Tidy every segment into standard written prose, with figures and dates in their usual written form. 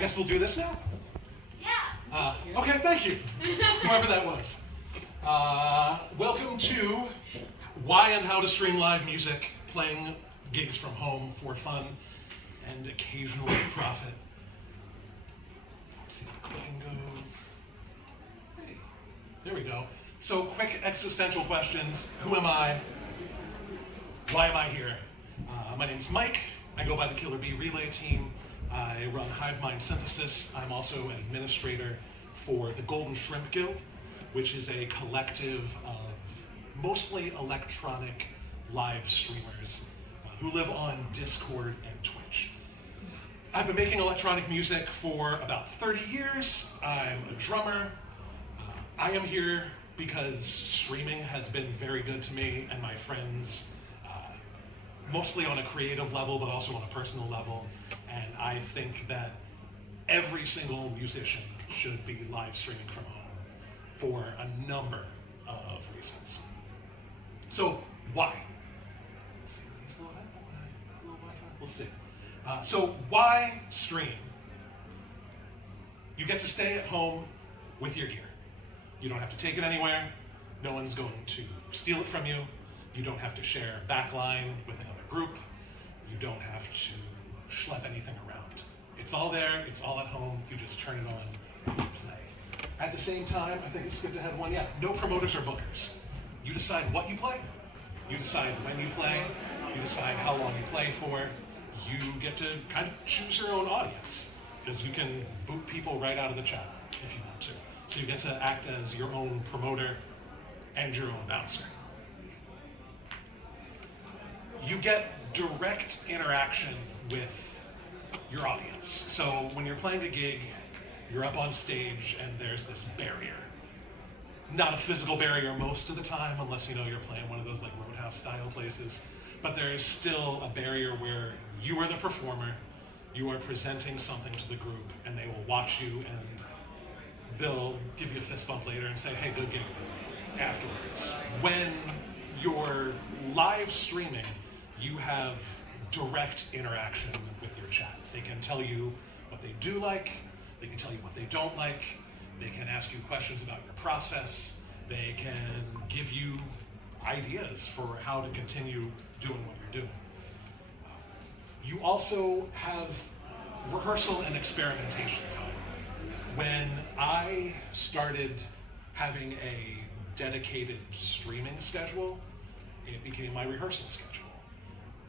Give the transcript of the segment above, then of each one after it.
I guess we'll do this now? Yeah. Okay, thank you, whoever that was. Welcome to Why and How to Stream Live Music, playing gigs from home for fun and occasional profit. Let's see how the clicking goes. Hey, there we go. So quick existential questions. Who am I? Why am I here? My name's Mike. I go by the Killer Bee Relay team. I run Hivemind Synthesis. I'm also an administrator for the Golden Shrimp Guild, which is a collective of mostly electronic live streamers who live on Discord and Twitch. I've been making electronic music for about 30 years. I'm a drummer. I am here because streaming has been very good to me and my friends, mostly on a creative level, but also on a personal level. And I think that every single musician should be live streaming from home for a number of reasons. So why? We'll see. So why stream? You get to stay at home with your gear. You don't have to take it anywhere. No one's going to steal it from you. You don't have to share a backline with another group. You don't have to schlep anything around. It's all there, it's all at home. You just turn it on and you play. At the same time, I think it's good to have one, no promoters or bookers. You decide what you play. You decide when you play. You decide how long you play for. You get to kind of choose your own audience, because you can boot people right out of the chat if you want to. So you get to act as your own promoter and your own bouncer. You get direct interaction with your audience. So when you're playing a gig, you're up on stage and there's this barrier. Not a physical barrier most of the time, unless you're playing one of those like Roadhouse style places. But there is still a barrier where you are the performer, you are presenting something to the group, and they will watch you and they'll give you a fist bump later and say, hey, good gig afterwards. When you're live streaming, you have direct interaction with your chat. They can tell you what they do like, they can tell you what they don't like, they can ask you questions about your process, they can give you ideas for how to continue doing what you're doing. You also have rehearsal and experimentation time. When I started having a dedicated streaming schedule, it became my rehearsal schedule.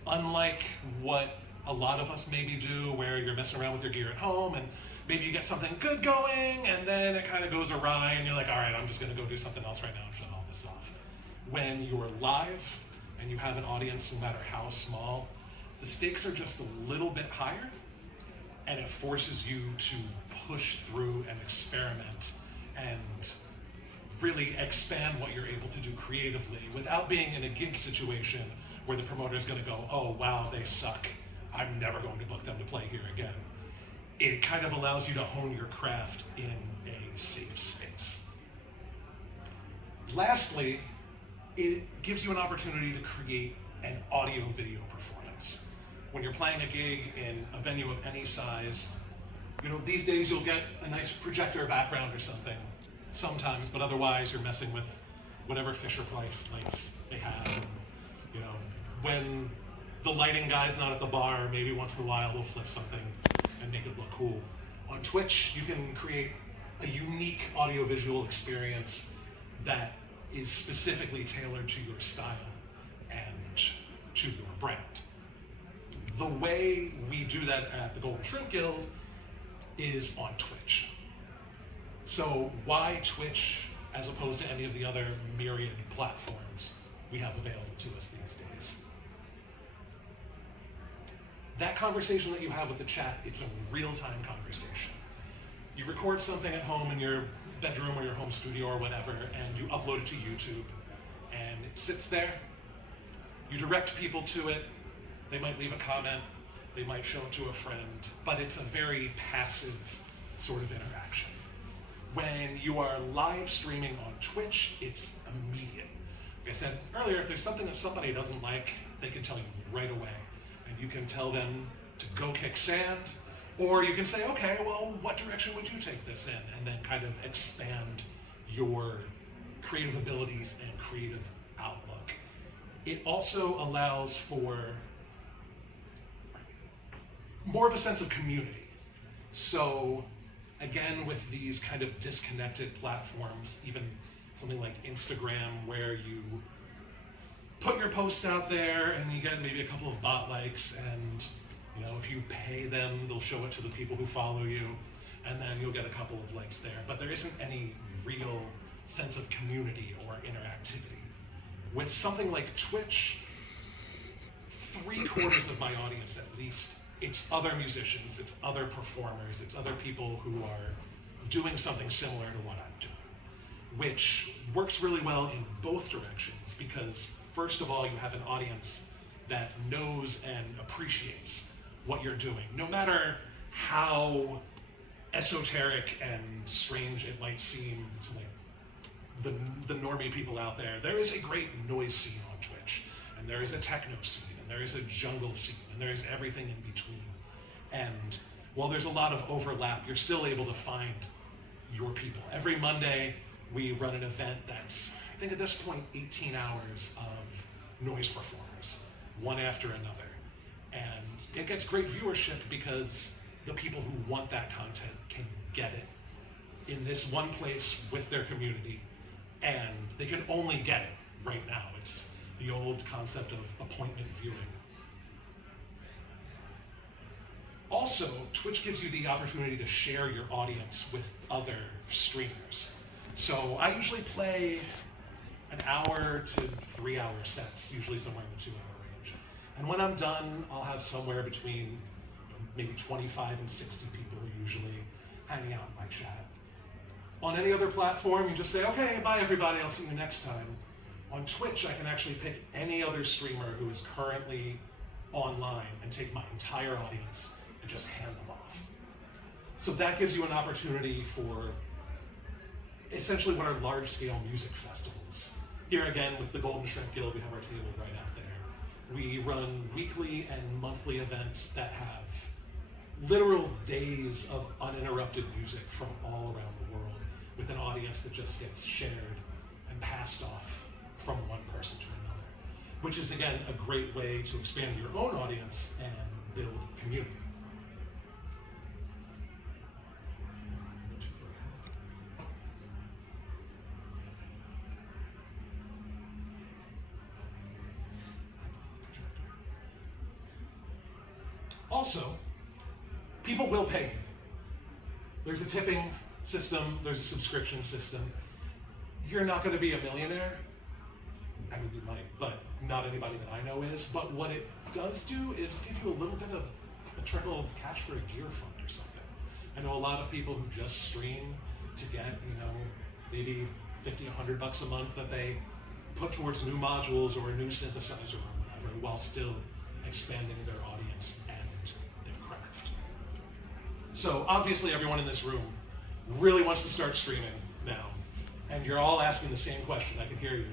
Unlike what a lot of us maybe do, where you're messing around with your gear at home and maybe you get something good going and then it kind of goes awry and you're like, all right, I'm just gonna go do something else right now and shut all this off. When you're live and you have an audience, no matter how small, the stakes are just a little bit higher, and it forces you to push through and experiment and really expand what you're able to do creatively without being in a gig situation where the promoter is going to go, oh wow, they suck, I'm never going to book them to play here again. It kind of allows you to hone your craft in a safe space. Lastly, it gives you an opportunity to create an audio-video performance. When you're playing a gig in a venue of any size, these days you'll get a nice projector background or something, sometimes, but otherwise you're messing with whatever Fisher-Price lights they have. When the lighting guy's not at the bar, maybe once in a while they'll flip something and make it look cool. On Twitch, you can create a unique audiovisual experience that is specifically tailored to your style and to your brand. The way we do that at the Golden Shrimp Guild is on Twitch. So why Twitch as opposed to any of the other myriad platforms we have available to us these days? That conversation that you have with the chat, it's a real-time conversation. You record something at home in your bedroom or your home studio or whatever, and you upload it to YouTube, and it sits there. You direct people to it. They might leave a comment. They might show it to a friend, but it's a very passive sort of interaction. When you are live streaming on Twitch, it's immediate. Like I said earlier, if there's something that somebody doesn't like, they can tell you right away. And you can tell them to go kick sand, Or you can say, okay, well, what direction would you take this in? And then kind of expand your creative abilities and creative outlook. It also allows for more of a sense of community. So again, with these kind of disconnected platforms, even something like Instagram, where you put your post out there and you get maybe a couple of bot likes, and you know, if you pay them, they'll show it to the people who follow you, and then you'll get a couple of likes there. But there isn't any real sense of community or interactivity. With something like Twitch, 3/4 of my audience at least, it's other musicians, it's other performers, it's other people who are doing something similar to what I'm doing, which works really well in both directions, because first of all, you have an audience that knows and appreciates what you're doing. No matter how esoteric and strange it might seem to like the normie people out there, there is a great noise scene on Twitch, and there is a techno scene, and there is a jungle scene, and there is everything in between. And while there's a lot of overlap, you're still able to find your people. Every Monday, we run an event that's, I think at this point, 18 hours of noise performers, one after another. And it gets great viewership because the people who want that content can get it in this one place with their community, and they can only get it right now. It's the old concept of appointment viewing. Also, Twitch gives you the opportunity to share your audience with other streamers. So I usually play an hour to 3 hour sets, usually somewhere in the 2 hour range. And when I'm done, I'll have somewhere between maybe 25 and 60 people usually hanging out in my chat. On any other platform, you just say, okay, bye everybody, I'll see you next time. On Twitch, I can actually pick any other streamer who is currently online and take my entire audience and just hand them off. So that gives you an opportunity for essentially what are large-scale music festivals. Here again, with the Golden Shrimp Guild, we have our table right out there. We run weekly and monthly events that have literal days of uninterrupted music from all around the world, with an audience that just gets shared and passed off from one person to another, which is again a great way to expand your own audience and build community. Also, people will pay you. There's a tipping system, there's a subscription system. You're not going to be a millionaire. I mean, you might, but not anybody that I know is. But what it does do is give you a little bit of a trickle of cash for a gear fund or something. I know a lot of people who just stream to get, you know, maybe $50, $100 a month that they put towards new modules or a new synthesizer or whatever, while still expanding their audience and their craft. So obviously everyone in this room really wants to start streaming now, and you're all asking the same question. I can hear you.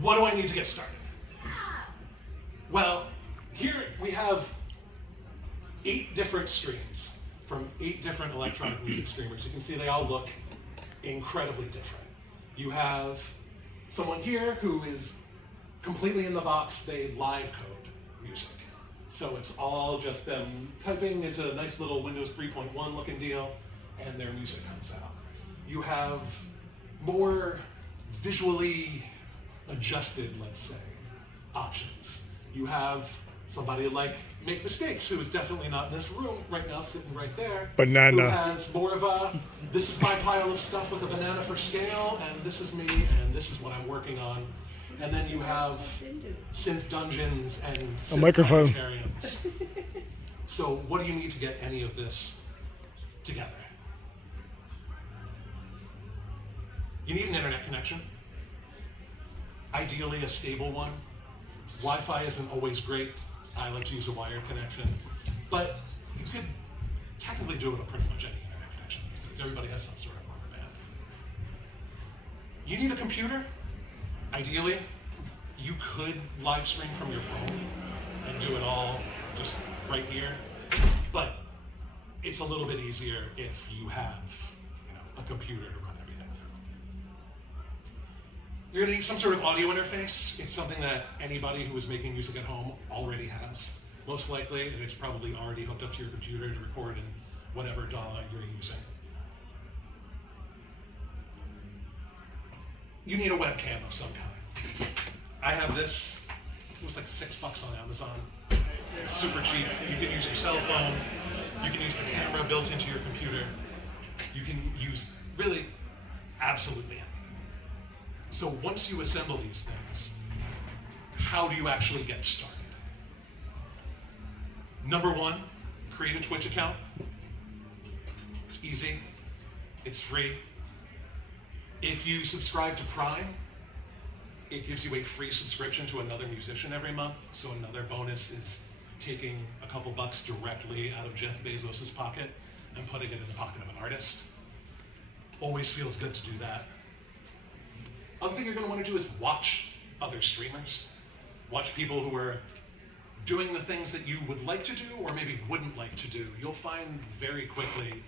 What do I need to get started? Well, here we have 8 different streams from 8 different electronic music streamers. You can see they all look incredibly different. You have someone here who is completely in the box. They live code music. So it's all just them typing into a nice little Windows 3.1 looking deal, and their music comes out. You have more visually adjusted, let's say, options. You have somebody like Make Mistakes, who is definitely not in this room right now, sitting right there. Banana. Who has more of a, this is my pile of stuff with a banana for scale, and this is me, and this is what I'm working on. And then you have synth dungeons and synth a microphone. planetariums. So what do you need to get any of this together? You need an internet connection. Ideally a stable one. Wi-Fi isn't always great. I like to use a wired connection. But you could technically do it with pretty much any internet connection these days. Everybody has some sort of rubber band. You need a computer. Ideally, you could live stream from your phone and do it all just right here. But it's a little bit easier if you have, a computer to run everything through. You're gonna need some sort of audio interface. It's something that anybody who is making music at home already has, most likely, and it's probably already hooked up to your computer to record in whatever DAW you're using. You need a webcam of some kind. I have this, it was like $6 on Amazon. It's super cheap. You can use your cell phone. You can use the camera built into your computer. You can use really absolutely anything. So once you assemble these things, how do you actually get started? Number one, create a Twitch account. It's easy. It's free. If you subscribe to Prime, it gives you a free subscription to another musician every month. So another bonus is taking a couple bucks directly out of Jeff Bezos' pocket and putting it in the pocket of an artist. Always feels good to do that. Other thing you're going to want to do is watch other streamers. Watch people who are doing the things that you would like to do or maybe wouldn't like to do. You'll find very quickly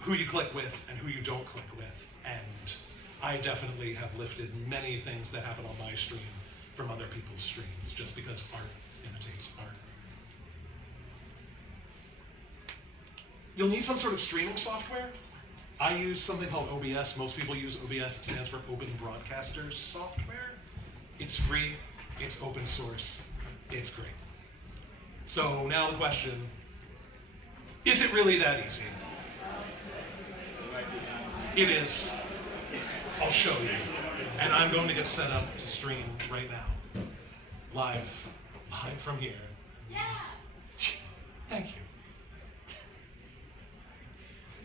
who you click with and who you don't click with. And I definitely have lifted many things that happen on my stream from other people's streams just because art imitates art. You'll need some sort of streaming software. I use something called OBS. Most people use OBS. It stands for Open Broadcasters Software. It's free, it's open source, it's great. So now the question, is it really that easy? It is. I'll show you. And I'm going to get set up to stream right now. Live from here. Yeah. Thank you.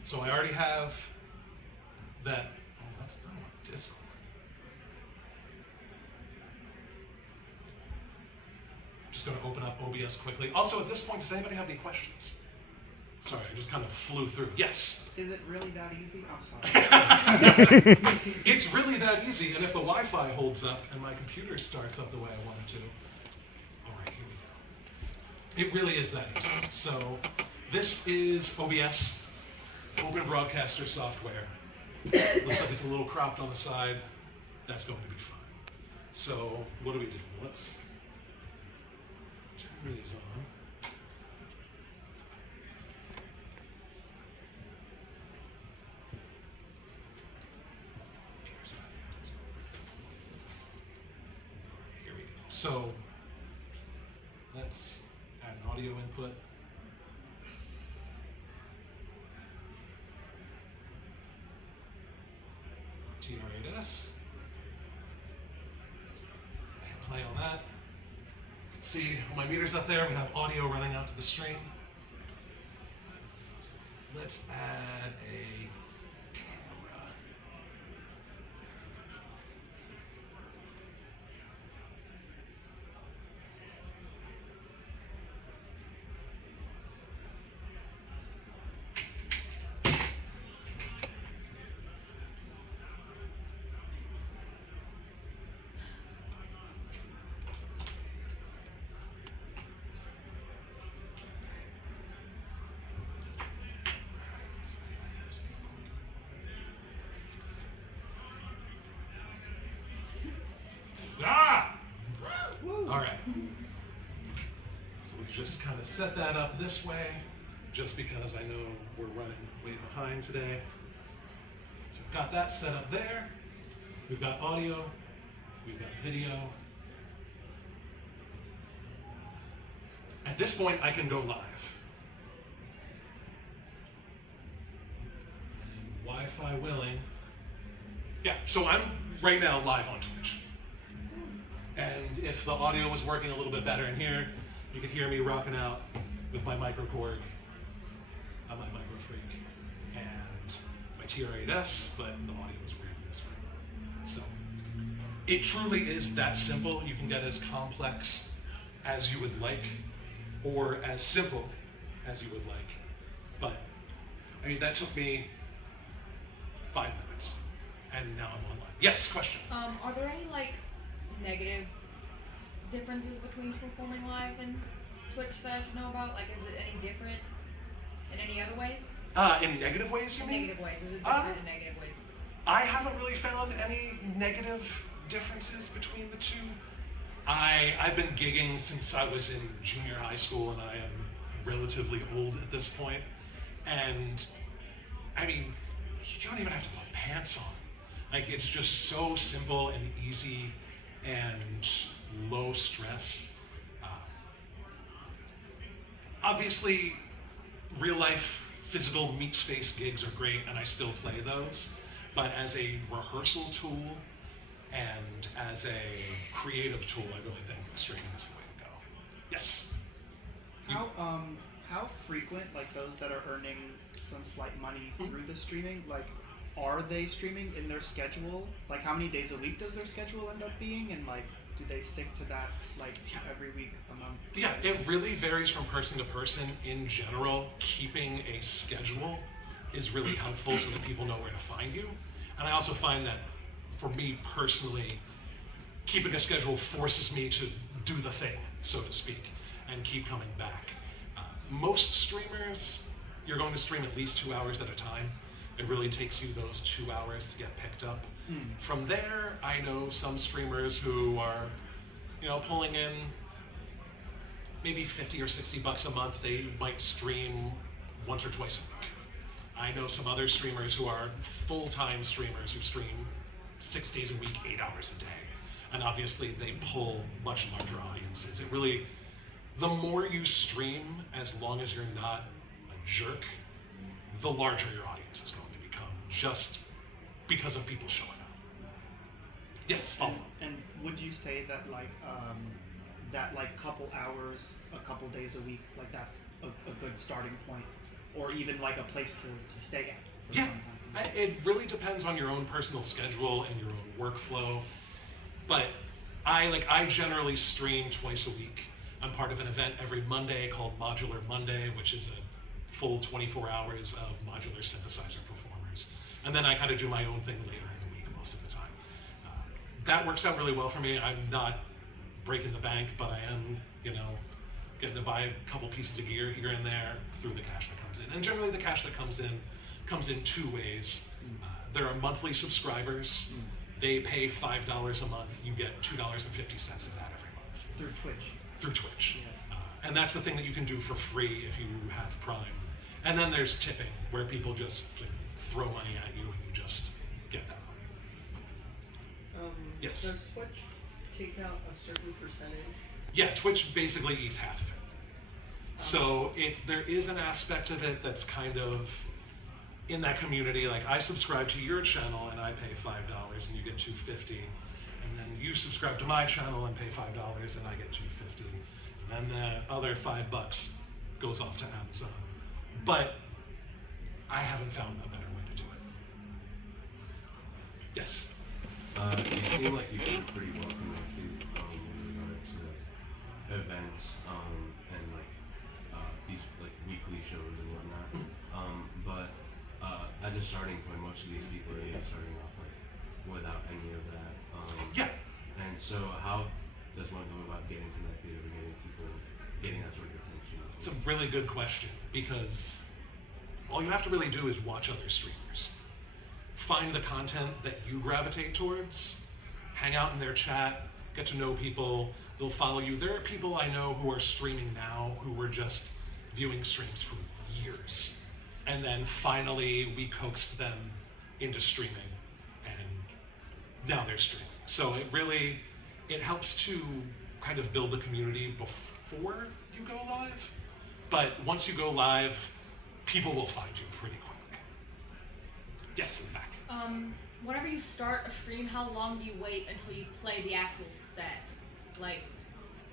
So I already have that. Oh, that's not on Discord. I'm just going to open up OBS quickly. Also, at this point, does anybody have any questions? Sorry, I just kind of flew through. Yes? Is it really that easy? I'm sorry. It's really that easy, and if the Wi-Fi holds up and my computer starts up the way I want it to, all right, here we go. It really is that easy. So this is OBS, Open Broadcaster Software. Looks like it's a little cropped on the side. That's going to be fine. So what do? Let's turn these on. So let's add an audio input. TR8S. Hit play on that. See, my meter's up there. We have audio running out to the stream. Let's add a camera. All right. So we just kind of set that up this way, just because I know we're running way behind today. So we've got that set up there. We've got audio. We've got video. At this point, I can go live. And Wi-Fi willing. Yeah, so I'm right now live on Twitch. And if the audio was working a little bit better in here, you could hear me rocking out with my microKORG. I'm my microfreak and my TR8S, but the audio was weird in this one. So it truly is that simple. You can get as complex as you would like, or as simple as you would like. But I mean, that took me 5 minutes, and now I'm online. Yes, question. Are there any negative differences between performing live and Twitch that I should know about? Is it any different In any other ways? In negative ways, you mean? Negative ways. Is it different in negative ways? I haven't really found any negative differences between the two. I've been gigging since I was in junior high school, and I am relatively old at this point. And I mean, you don't even have to put pants on. Like, it's just so simple and easy and low stress. Obviously, real life physical meet space gigs are great, and I still play those. But as a rehearsal tool and as a creative tool, I really think streaming is the way to go. Yes. How frequent, like those that are earning some slight money through the streaming, like are they streaming in their schedule? Like how many days a week does their schedule end up being, and like do they stick to that like every week, a month? Yeah, it really varies from person to person. In general, keeping a schedule is really helpful so that people know where to find you. And I also find that for me personally, keeping a schedule forces me to do the thing, so to speak, and keep coming back. Most streamers, you're going to stream at least 2 hours at a time. It really takes you those 2 hours to get picked up. From there, I know some streamers who are, pulling in maybe 50 or 60 bucks a month. They might stream once or twice a week. I know some other streamers who are full-time streamers who stream 6 days a week, 8 hours a day. And obviously they pull much larger audiences. It really, the more you stream, as long as you're not a jerk, the larger your audience is going to become, just because of people showing up. Yes. And would you say that like couple hours, a couple days a week, like that's a good starting point, or even like a place to stay at? Yeah, it really depends on your own personal schedule and your own workflow. But I generally stream twice a week. I'm part of an event every Monday called Modular Monday, which is a full 24 hours of modular synthesizer performers. And then I kind of do my own thing later in the week most of the time. That works out really well for me. I'm not breaking the bank, but I am, getting to buy a couple pieces of gear here and there through the cash that comes in. And generally the cash that comes in two ways. There are monthly subscribers. They pay $5 a month. You get $2.50 of that every month. Through Twitch. Through Twitch. Yeah. And that's the thing that you can do for free if you have Prime. And then there's tipping, where people just throw money at you and you just get that money. Yes. Does Twitch take out a certain percentage? Yeah, Twitch basically eats half of it. So there is an aspect of it that's kind of in that community. Like, I subscribe to your channel and I pay $5 and you get $2.50, and then you subscribe to my channel and pay $5 and I get $2.50, and then the other $5 goes off to Amazon. But I haven't found a better way to do it. Yes. You seem like you've been pretty well connected in regard to events and these weekly shows and whatnot. But as a starting point, most of these people are starting off without any of that. Yeah. And so, how does one go about getting connected or getting that sort of attention? It's a really good question, because all you have to really do is watch other streamers. Find the content that you gravitate towards, hang out in their chat, get to know people, they'll follow you. There are people I know who are streaming now who were just viewing streams for years. And then finally we coaxed them into streaming, and now they're streaming. So it helps to kind of build the community before you go live. But once you go live, people will find you pretty quickly. Yes, in the back. Whenever you start a stream, how long do you wait until you play the actual set?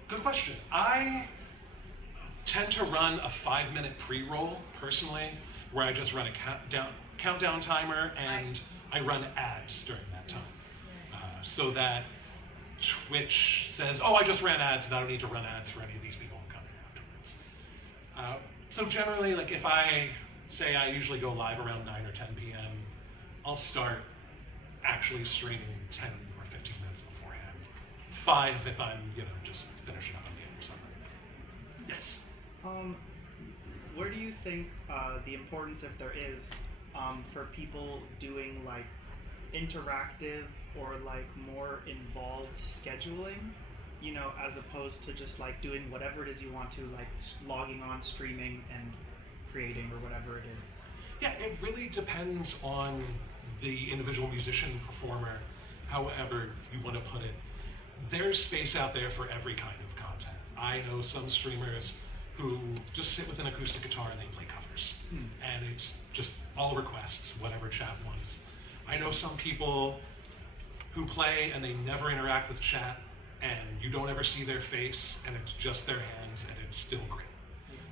Good question. I tend to run a 5-minute pre-roll personally, where I just run a countdown timer, and I run ads during that time. So that Twitch says, oh, I just ran ads and I don't need to run ads for any of these people coming afterwards. So generally, if I say I usually go live around 9 or 10 p.m., I'll start actually streaming 10 or 15 minutes beforehand. 5 if I'm, just finishing up a game or something. Yes. where do you think the importance, if there is, for people doing like interactive or like more involved scheduling, you know, as opposed to just like doing whatever it is you want to, like logging on, streaming, and creating or whatever it is? Yeah, it really depends on the individual musician, performer, however you want to put it. There's space out there for every kind of content. I know some streamers who just sit with an acoustic guitar and they play covers. And it's just all requests, whatever chat wants. I know some people who play and they never interact with chat, and you don't ever see their face, and it's just their hands, and it's still great.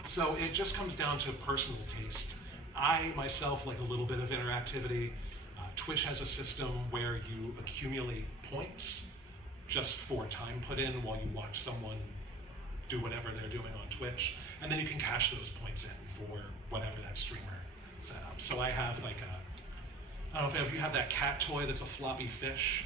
So it just comes down to personal taste. I myself like a little bit of interactivity. Twitch has a system where you accumulate points just for time put in while you watch someone do whatever they're doing on Twitch, and then you can cash those points in for whatever that streamer set up. So I have like I don't know if you have that cat toy that's a floppy fish.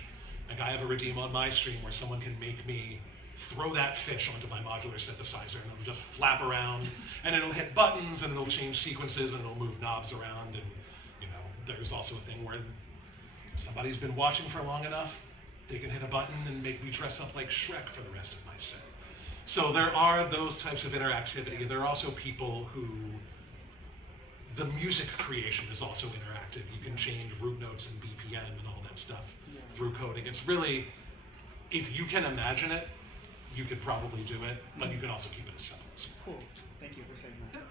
Like I have a redeem on my stream where someone can make me throw that fish onto my modular synthesizer, and it'll just flap around, and it'll hit buttons, and it'll change sequences, and it'll move knobs around. And you know, there's also a thing where if somebody's been watching for long enough, they can hit a button and make me dress up like Shrek for the rest of my set. So there are those types of interactivity. There are also people who, the music creation is also interactive. You can change root notes and BPM and all that stuff through coding. It's really, if you can imagine it, you could probably do it, but you can also keep it as simple as Cool. Thank you for saying that.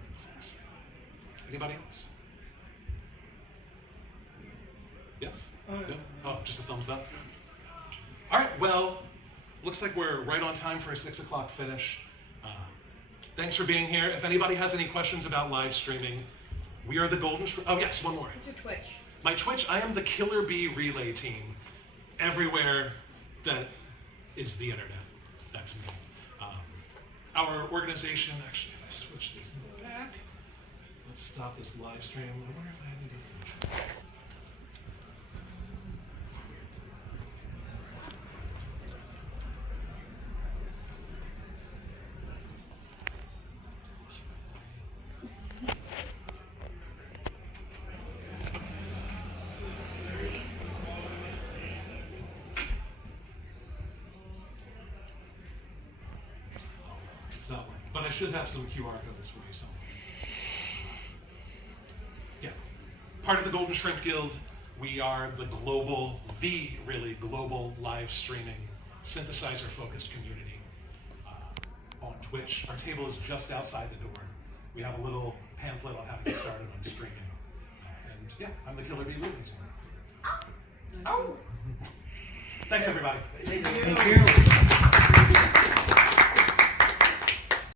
Anybody else? Yes? Good? Oh, just a thumbs up? All right, well, looks like we're right on time for a 6 o'clock finish. Thanks for being here. If anybody has any questions about live streaming, we are the Golden oh yes, one more. What's your Twitch? My Twitch, I am the Killer Bee Relay Team. Everywhere that is the internet, that's me. Our organization, actually, if I switch this back, let's stop this live stream. I wonder if I have any control. But I should have some QR codes for you somewhere. Yeah. Part of the Golden Shrimp Guild, we are the really global live streaming synthesizer-focused community on Twitch. Our table is just outside the door. We have a little pamphlet on how to get started on streaming. And yeah, I'm the Killer Bee Relay Team. Oh! Thanks, everybody. Thank you.